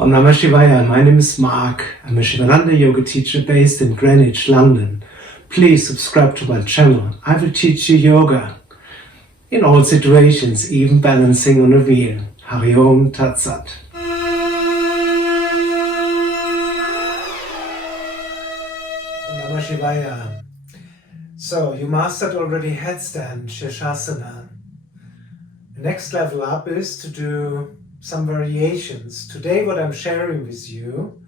Om Namah Shivaya, my name is Marc. I'm a Shivananda yoga teacher based in Greenwich, London. Please subscribe to my channel. I will teach you yoga in all situations, even balancing on a wheel. Hari Om Tat Sat. Om Namah Shivaya. So, you mastered already headstand, Sirsasana. The next level up is to do some variations. Today what I'm sharing with you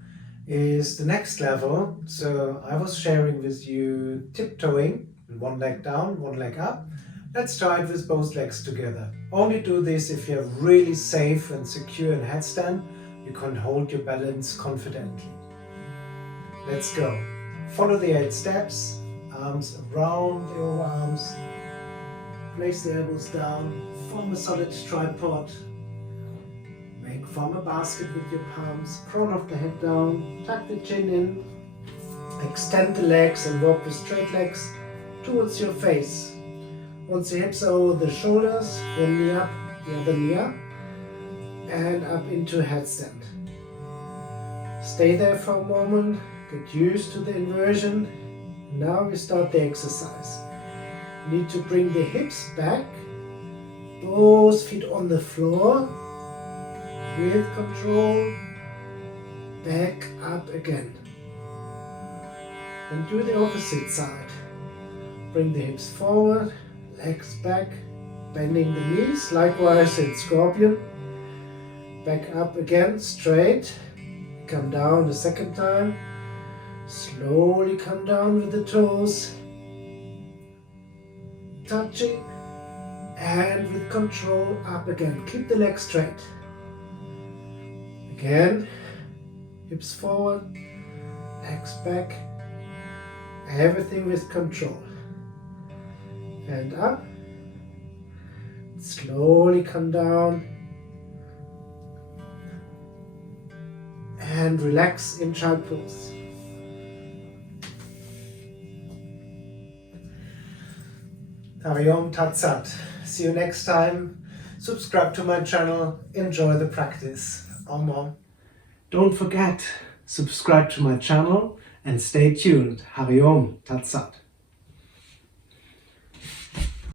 is the next level. So I was sharing with you tiptoeing, one leg down, one leg up. Let's try it with both legs together. Only do this if you're really safe and secure in headstand. You can hold your balance confidently. Let's go. Follow the 8 steps, arms around your arms. Place the elbows down, form a solid tripod. Form a basket with your palms, crown of the head down, tuck the chin in, extend the legs and walk with straight legs towards your face. Once the hips are over the shoulders, one knee up, the other knee up, and up into headstand. Stay there for a moment, get used to the inversion. Now we start the exercise. You need to bring the hips back, both feet on the floor, with control, back up again. And do the opposite side. Bring the hips forward, legs back, bending the knees, likewise in scorpion. Back up again, straight. Come down the second time. Slowly come down with the toes. Touching. And with control, up again. Keep the legs straight. Again, hips forward, legs back, everything with control. And up, slowly come down, and relax in child pose. Hari Om Tat Sat. See you next time. Subscribe to my channel. Enjoy the practice. Om Om. Don't forget, subscribe to my channel and stay tuned. Hari Om Tat Sat.